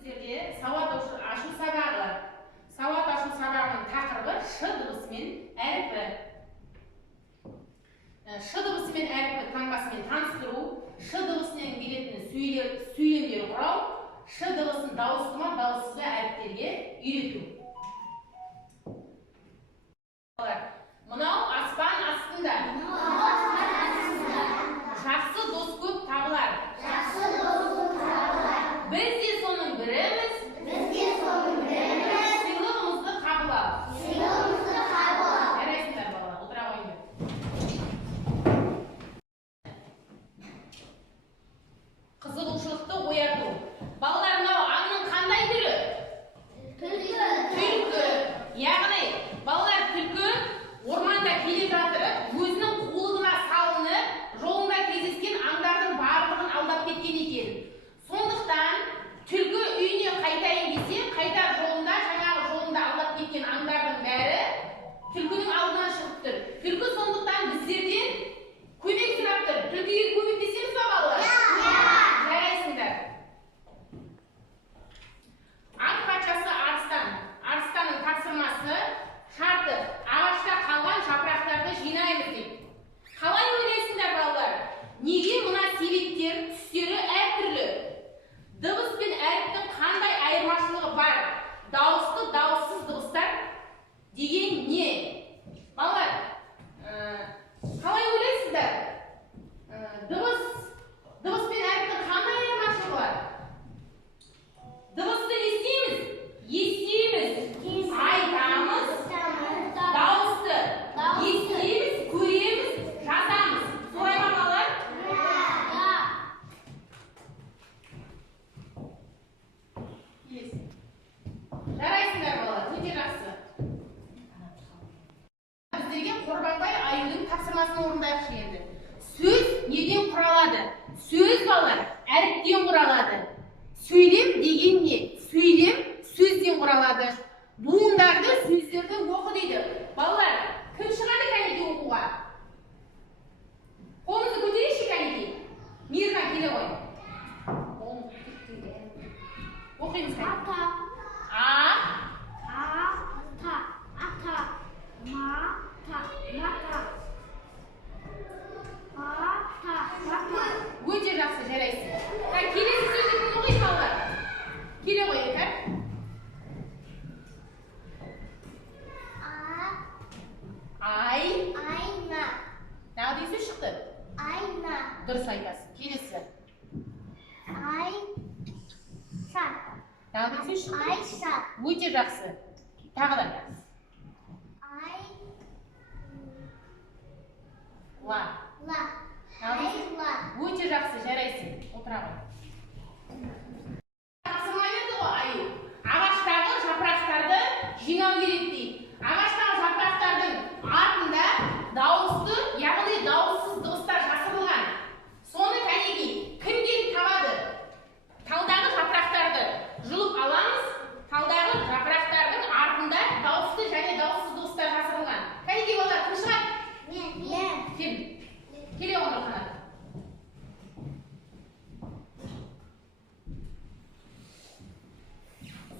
сіздерде сауат ашу сабағы. Сауат ашу сабағының тақырыбы ш дыбысымен әрпі. Ш дыбысымен әрпі таңбасымен таныстыру, ш дыбысынан келетін сөйлемдер құрау, ш дыбысын дауысты ма, дауыссыз ба әріптерге үйрету. Мынау аспан астында. Жақсы дос көп табылар. Біз де соның біріміз. Сыйлығымызды қабыл ал. Жарайсыңдар балалар, отыра қойыңдар. Қызығушылықты ояту. Балалар, мынау аңның қандай түрі? Түлкі. Яғни балалар, түлкі орманда келе жатырып, өзінің қулығына салынып, жолында кездескен аңдардың барлығын алдап кеткен екен. Сондықтан түлкі үйіне қайтайын десе, қайтар жолында, жаңағы жолында алдап кеткен аңдардың бәрі түлкінің алдынан шығып тұр. Түлкі сондықтан біздерден көмек сұрап тұр. Түлкіге көмектесеміз ба балалар? Жарайсыңдар. Аң патшасы арыстан. Арыстанның тапсырмасы шарты ағашта қалған жапырақтарды жинаймыз деп. Қалай ойлайсыңдар балалар? Неге мына себеттер, түстері әртүрлі? Дыбыс пен әріптің қандай айырмашылығы бар? Дауысты, дауыссыз дыбыстар деген не? Балалар, қалай ойлайсыздар? Дыбыс пен әріптің қандай айырмашылығы бар? Дыбысты естиміз? Естиміз. Айтамыз. Дауысты естиміз, көреміз, жазамыз. Солай ма балалар? Жарайсыңдар балалар, өте жақсы. Біздерге Қорбаңбай Аюдың тапсырмасын орындайықшы енді. Сөз неден құралады? Сөз балалар әріптен құралады. Сөйлем деген не? Сөйлем сөзден құралады. Буындарды, сөздерді оқы дейді. Балалар, кім шығады кәнеке оқуға? Қолыңызды көтерейікші кәнеке. Мирға келе ғой. Оқимыз кәнеке. Өте жақсы, жарайсың. Келесі сөздерді оқиды балалар. Келе ғой, екер. Айна. Тағы дейсіз шықты? Айна. Дұрыс айтасың. Келесі. Айша. Тағы дейсіз шықты? Айша. Өте жақсы. Тағы да. Айла. Айла. Өте жақсы, жарайсың. Отыра ғой. Тапсырма берді ғой Аю. Ағаштағы жапырақтарды жинау керек дейді. Ағаштағы жапырақтардың артында дауысты, яғни дауыссыз дыбыстар жасырылған. Соны кәнеки кім келіп табады? Талдағы жапырақтарды жұлып аламыз. Талдағы жапырақтардың артында дауысты және дауыссыз дыбыстар жасырылған. Кәнеки балалар, кім шығады? Мен. Кім? Келе оныр қанат.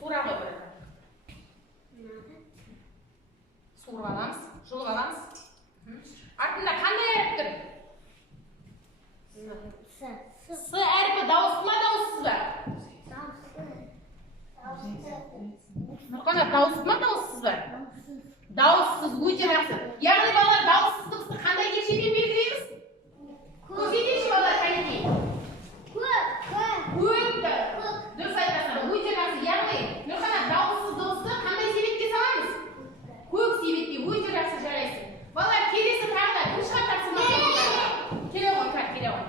Суыра ғой бір. Суырып аламыз, жұлып аламыз. Артында қандай әріп тұр? С әріпі дауысты ма, дауыссыз ба? Нұрқанат, дауысты ма, дауыссыз ба? Дауыссыз, өте жақсы. Яғни балалар, дауыссыз дыбысты қандай кешемен белгілейміз? Көрсетейікші балалар, кәнеке. Көкті. Дұрыс айтасың, өте жақсы. Яғни Нұрқанат, дауыссыз дыбысты қандай себетке саламыз? Көк себетке, өте жақсы, жарайсың. Балалар, келесі тағда кім шығар тапсырма? Келе ғой, келе ғой.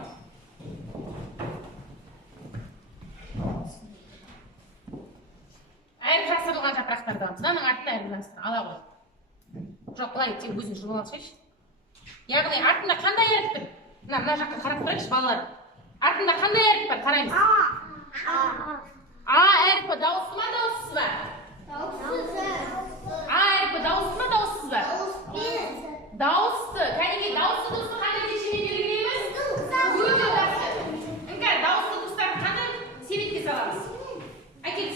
Әріп жасырылған жапырақтарды аламыз. Мынаның артында әріп жасырылған. Ала ғой. Жоқ, былай тек өзін жұлып алшайшы. Яғни артында қандай әріп тұр? Мына жаққа қарап тұрайықшы балалар. Артында қандай әріп бар? Қараймыз. Әріпі дауысты ма, дауыссыз ба? Әріпі дауысты ма, дауыссыз ба? Дауысты. Кәнеке, дауысты дыбысты қандай кешемен белгілейміз? Өте жақсы. Дауысты дыбыстарды қандай себетке саламыз? Әкел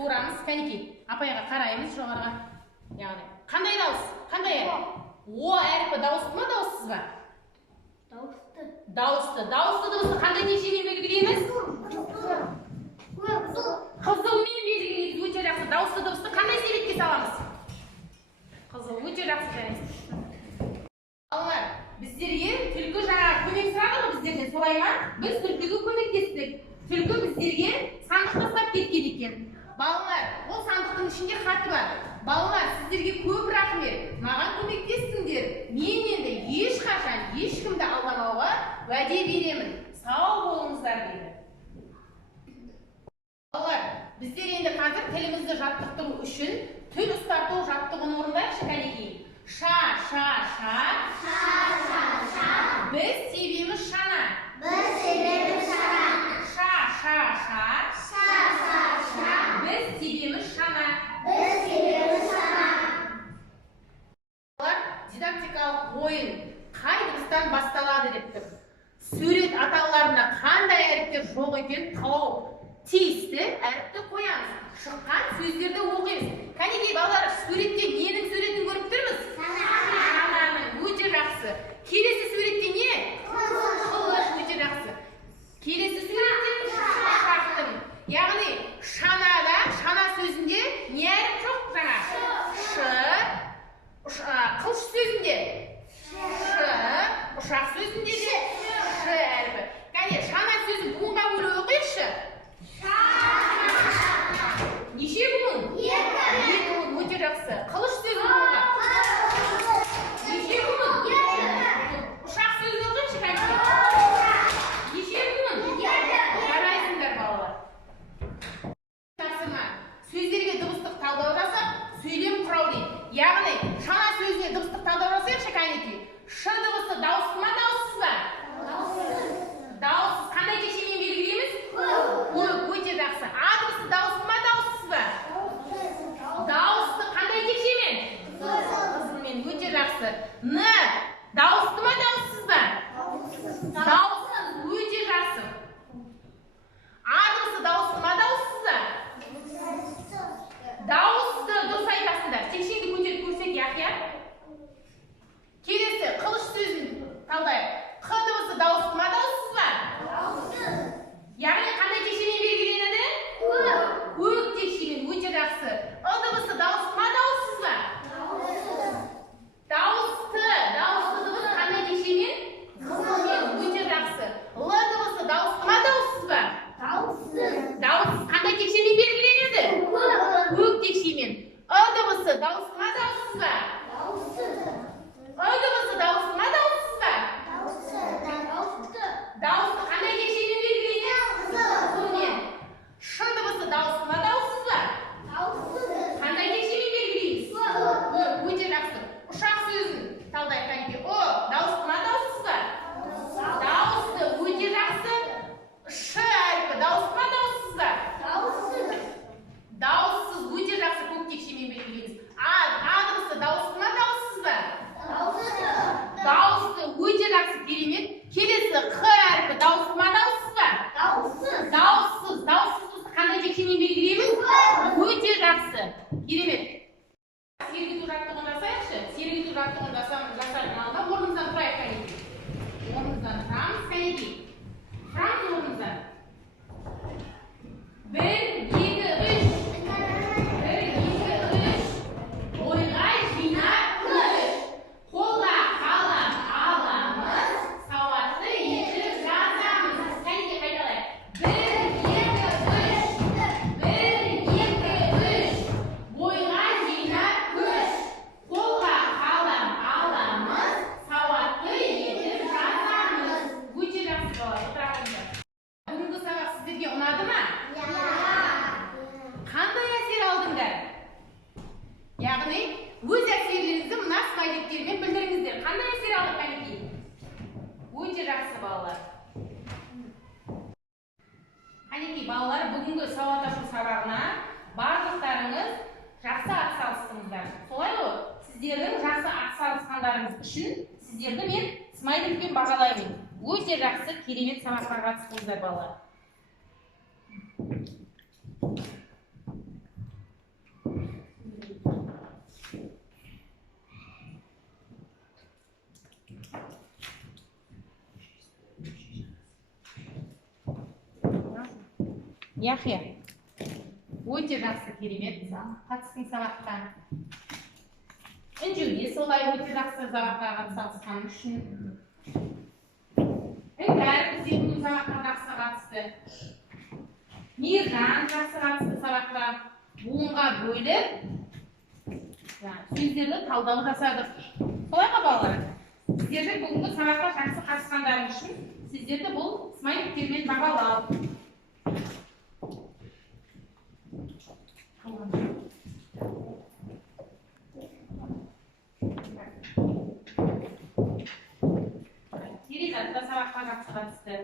суырамыз. Кәнекей, апайға қараймыз жоғарыға. Яғни, қандай дауыс? Қандай әріп? О әрпі дауысты ма, дауыссыз ба? Дауысты. Дауысты. Дауысты дыбысты қандай текшемен белгілейміз? Қызылмен белгілейміз. Өте жақсы. Дауысты дыбысты қандай себетке саламыз? Қызыл. Өте жақсы жарайсыз. Балалар, біздерге түлкі жаңа көмек сұрады ма біздерден, солай ма? Біз түлкіге көмектестік. Түлкі біздерге сандық тастап кеткен екен. Балалар, ол сандықтың ішінде хаты бар. Балалар, сіздерге көп рахмет. Маған көмектестіңдер. Мен енді ешқашан ешкімді алдамауға уәде беремін. Сау болыңыздар дейді. Балалар, біздер енді қазір тілімізді жаттықтыру үшін тіл ұстарту жаттығын орындайықшы кәнекей. Ша, ша, ша. Ша, ша, ша. Біз себеміз шана. Біз себеміз шана. Ша, ша, ша. Ша, ша, ша. Біз себеміз шана. Біз себеміз шана. Дидактикалық ойын қай дыбыстан басталады деп тұр. Сурет атауларында қандай әріптер жоқ екен талау. Тиісті әріпті қоямыз. Шыққан сөздерді оқимыз. Кәнекей балалар, суретте ненің суретін көріп тұрмыз? Шананың. Өте жақсы. Келесі суретте не? Қылыш. Өте жақсы. Келесі суретте шақтың. Яғни шанада, шана сөзінде не әріп жоқ жаңа? Қылыш сөзінде ұшақ сөзінде де әріпі. Кәне, шана сөзін буынға бөліп оқиықшы. Неше буын? Екі буын. Өте жақсы. Қылыш сөзін буынға. Неше буын? Ұшақ сөзін оқиықшы кәне. Неше буын? Қарайсыңдар балалар. Тапсырма. Сөздерге дыбыстық талдау жасап, сөйлем құрау дейді. Яғни, шана сөзіне дыбыстық талдау жасайықшы кәнекей. Ш дыбысы дауысты ма, дауыссыз ба? Дауыссыз. Қандай текшемен белгілейміз? Өте жақсы. А дыбысы дауысты ма, дауыссыз ба? Дауысты. Қандай текшемен? Қызылмен. Өте жақсы. Н дауысты ма, дауыссыз ба? Дауыссыз. Өте жақсы. А дыбысы дауысты ма, дауыссыз ба? Дауысты. Дұрыс айтасыңдар. Текшеңді көтеріп көрсек, яқия. Келесі, қылыш сөзін талдайық. Қ дыбысы дауысты ма, дауыссыз ба? Яғни қандай текшемен белгіленеді? Көк текшемен. Өте жақсы. Ы дыбысы дауысты ма, дауыссыз ба? Дауысты. Дауысты дыбысы қандай текшемен? Қызылмен. Өте жақсы. Л дыбысы дауысты ма, дауыссыз ба? Дауыссыз. Қандай текшемен белгіленеді? Көк текшемен. Ы дыбысы дауысты ма, дауыссыз ба? Ы дыбысы дауысты ма, дауыссыз ба? Дауысты қандай текшемен белгіленеді? Қызылмен. Ш дыбысы дауысты ма, дауыссыз ба? Қандай текшемен белгілейміз? Өте жақсы. Ұшақ сөзін талдайық кәнекей. О дауысты ма, дауыссыз ба? Дауысты. Өте жақсы. Ш әрпі дауысты ма, дауыссыз ба? Дауыссыз. Өте жақсы. Көк текшемен белгілейміз. А дыбысы дауысты ма, дауыссыз ба? Дауысты. Өте жақсы. Керемет. Келесі Қ әрпі дауысты ма, дауыссыз ба? Дауыссыз. Дауыссыз қандай текшемен белгілейміз? Өте жақсы. Керемет. Сергіту жаттығын жасайықшы. Сергіту жаттығын жасардың алдында орнымыздан тұрайық кәнекей. Орнымыздан тұрамыз кәнекей. Тұрамыз орнымыздан. 1, 2, 3. 1, 2, 3. Ойға жинап күш. Қолға қалам аламыз. Сауатты етіп жазамыз. Кәнекей қайталайық. 1, 2, 3. 1, 2, 3. Бойға жинап күш. Қолға қалам аламыз. Сауатты етіп жазамыз. Өте жақсы балалар. Отырыңыздар. Бүгінгі сабақ сіздерге ұнады ма? Қандай әсер алдыңдар? Яғни, өз әсерлеріңізді мына смайликтермен білдіріңіздер. Қандай әсер алдық кәнекей? Өте жақсы балалар. Кәнекей балалар, бүгінгі сауат ашу сабағына барлықтарыңыз жақсы атсалыстыңыздар. Солай ғой? Сіздердің жақсы атсалысқандарыңыз үшін сіздерді мен смайликпен бағалаймын. Өте жақсы, керемет сабаққа қатыстыңыздар балалар. Яхия. Өте жақсы, керемет. Қатыстың сабаққа. Інжуге солай өте жақсы сабаққа қатысқан үшін. Бәріміз бүгінгі сабаққа жақсы қатысты. Мейіржан жақсы қатысты сабаққа. Буынға бөліп, сөздерді талдау жасадық. Солай ма балалар? Сіздерді бүгінгі сабаққа жақсы қатысқандарың үшін сіздерді бұл смайликтермен бағалау. Терезат та сабаққа жақсы қатысты.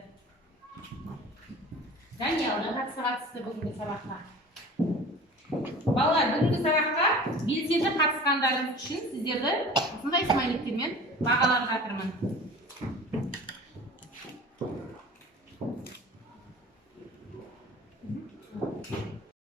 Даниялда жақсы қатысты бүгінгі сабаққа. Балалар, бүгінгі сабаққа белсенді қатысқандарыңыз үшін сіздерді осындай смайликтермен бағалап жатырмын.